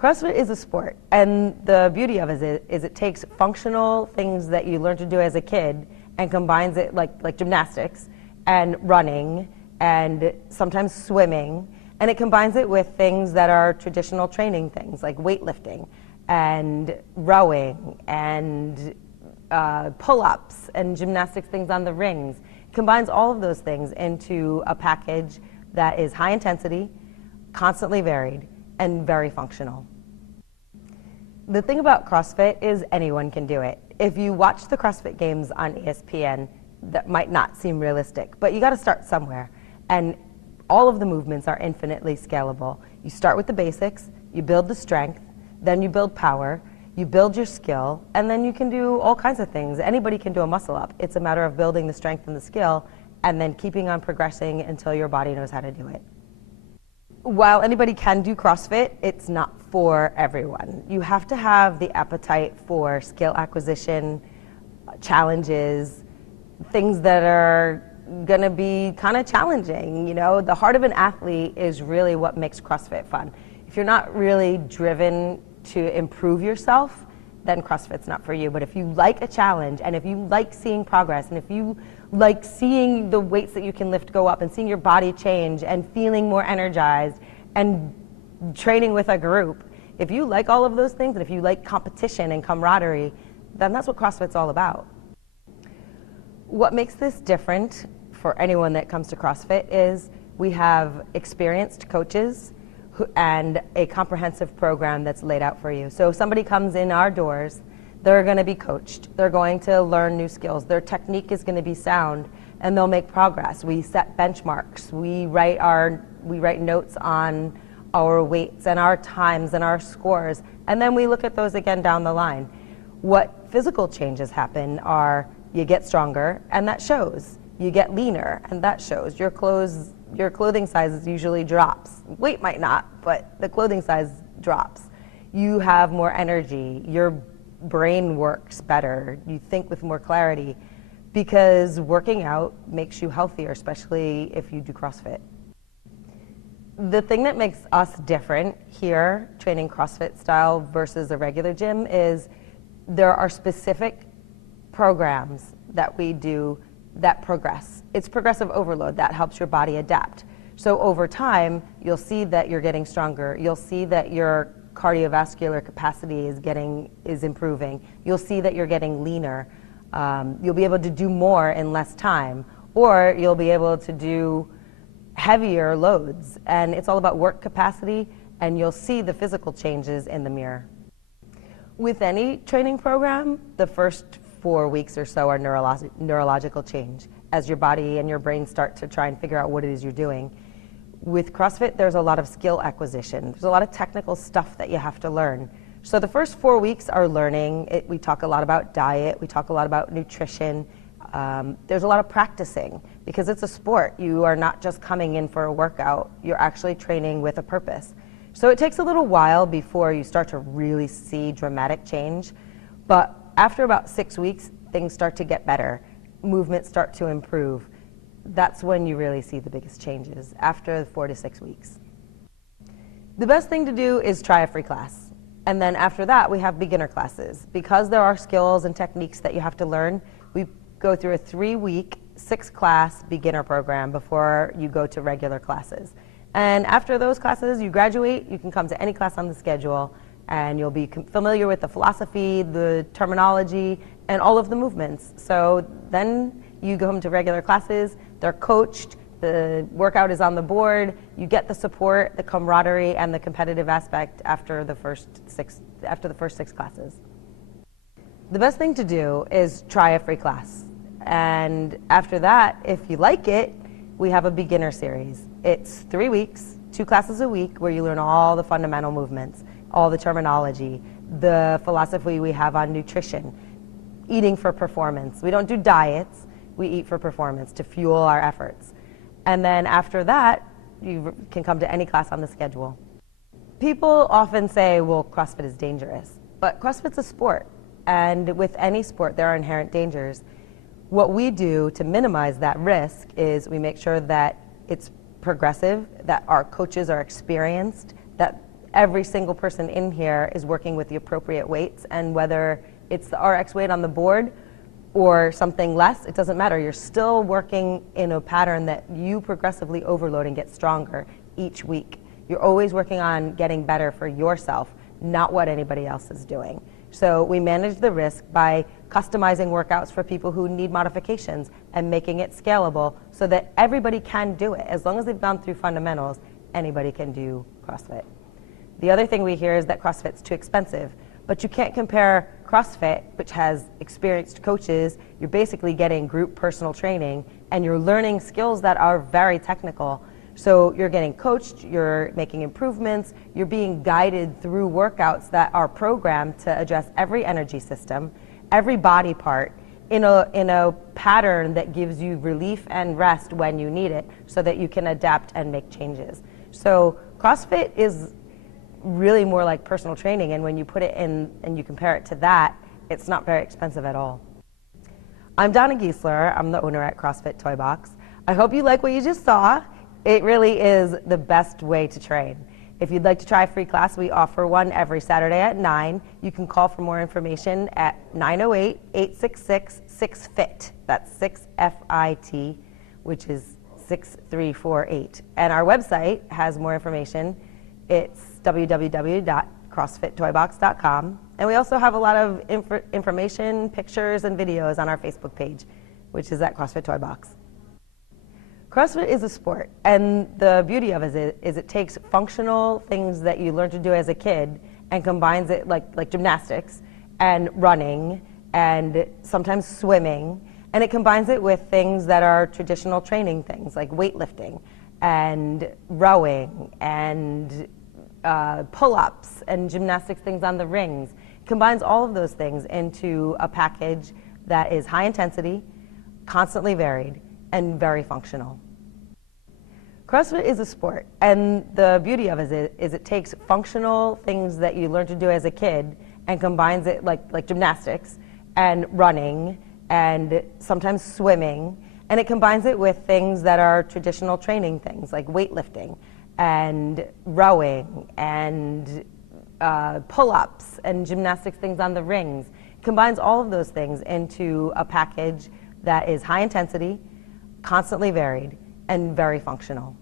CrossFit is a sport, and the beauty of it is it takes functional things that you learn to do as a kid and combines it like gymnastics and running and sometimes swimming, and it combines it with things that are traditional training things like weightlifting and rowing and pull-ups and gymnastics things on the rings. It combines all of those things into a package that is high intensity, constantly varied, and very functional. The thing about CrossFit is anyone can do it. If you watch the CrossFit Games on ESPN, that might not seem realistic, but you got to start somewhere. And all of the movements are infinitely scalable. You start with the basics, you build the strength, then you build power, you build your skill, and then you can do all kinds of things. Anybody can do a muscle up. It's a matter of building the strength and the skill, and then keeping on progressing until your body knows how to do it. While anybody can do CrossFit, it's not for everyone. You have to have the appetite for skill acquisition, challenges, things that are going to be kind of challenging. You know, the heart of an athlete is really what makes CrossFit fun. If you're not really driven to improve yourself, then CrossFit's not for you. But if you like a challenge, and if you like seeing progress, and if you like seeing the weights that you can lift go up and seeing your body change and feeling more energized and training with a group, if you like all of those things, and if you like competition and camaraderie, then that's what CrossFit's all about. What makes this different for anyone that comes to CrossFit is we have experienced coaches and a comprehensive program that's laid out for you. So if somebody comes in our doors, they're going to be coached. They're going to learn new skills. Their technique is going to be sound, and they'll make progress. We set benchmarks. We write notes on our weights and our times and our scores, and then we look at those again down the line. What physical changes happen are you get stronger, and that shows. You get leaner, and that shows. Your clothing size usually drops. Weight might not, but the clothing size drops. You have more energy. Your brain works better. You think with more clarity, because working out makes you healthier, especially if you do CrossFit. The thing that makes us different here, training CrossFit style versus a regular gym, is there are specific programs that we do that progress. It's progressive overload that helps your body adapt. So over time, you'll see that you're getting stronger. You'll see that your cardiovascular capacity is improving. You'll see that you're getting leaner. You'll be able to do more in less time, or you'll be able to do heavier loads. And it's all about work capacity, and you'll see the physical changes in the mirror. With any training program, the first 4 weeks or so are neurological change as your body and your brain start to try and figure out what it is you're doing. With CrossFit, there's a lot of skill acquisition. There's a lot of technical stuff that you have to learn. So the first 4 weeks are learning. We talk a lot about diet. We talk a lot about nutrition. There's a lot of practicing because it's a sport. You are not just coming in for a workout. You're actually training with a purpose. So it takes a little while before you start to really see dramatic change. But after about 6 weeks, things start to get better. Movements start to improve. That's when you really see the biggest changes, after 4 to 6 weeks. The best thing to do is try a free class. And then after that, we have beginner classes. Because there are skills and techniques that you have to learn, we go through a 3-week, 6-class beginner program before you go to regular classes. And after those classes, you graduate, you can come to any class on the schedule, and you'll be familiar with the philosophy, the terminology, and all of the movements. So then you go home to regular classes, they're coached, the workout is on the board, you get the support, the camaraderie, and the competitive aspect after the first six classes. The best thing to do is try a free class. And after that, if you like it, we have a beginner series. It's 3 weeks, 2 classes a week, where you learn all the fundamental movements, all the terminology, the philosophy we have on nutrition, eating for performance. We don't do diets, we eat for performance to fuel our efforts. And then after that, you can come to any class on the schedule. People often say, well, CrossFit is dangerous, but CrossFit's a sport, and with any sport there are inherent dangers. What we do to minimize that risk is we make sure that it's progressive, that our coaches are experienced, that every single person in here is working with the appropriate weights, and whether it's the RX weight on the board or something less, it doesn't matter. You're still working in a pattern that you progressively overload and get stronger each week. You're always working on getting better for yourself, not what anybody else is doing. So we manage the risk by customizing workouts for people who need modifications and making it scalable so that everybody can do it. As long as they've gone through fundamentals, anybody can do CrossFit. The other thing we hear is that CrossFit's too expensive, but you can't compare CrossFit, which has experienced coaches. You're basically getting group personal training, and you're learning skills that are very technical. So you're getting coached, you're making improvements, you're being guided through workouts that are programmed to address every energy system, every body part, in a pattern that gives you relief and rest when you need it, so that you can adapt and make changes. So CrossFit is really more like personal training, and when you put it in and you compare it to that, it's not very expensive at all. I'm Donna Giesler. I'm the owner at CrossFit Toy Box. I hope you like what you just saw. It really is the best way to train. If you'd like to try a free class, we offer one every Saturday at 9. You can call for more information at 908-866-6FIT. That's 6FIT, which is 6348. And our website has more information. It's www.crossfittoybox.com. And we also have a lot of information, pictures, and videos on our Facebook page, which is at CrossFit Toy Box. CrossFit is a sport, and the beauty of it is it takes functional things that you learn to do as a kid and combines it like gymnastics and running and sometimes swimming, and it combines it with things that are traditional training things like weightlifting and rowing and pull-ups and gymnastics things on the rings. It combines all of those things into a package that is high intensity, constantly varied, and very functional. CrossFit is a sport, and the beauty of it is it takes functional things that you learn to do as a kid and combines it like gymnastics and running and sometimes swimming, and it combines it with things that are traditional training things like weightlifting and rowing and pull-ups and gymnastics things on the rings. It combines all of those things into a package that is high intensity, constantly varied, and very functional.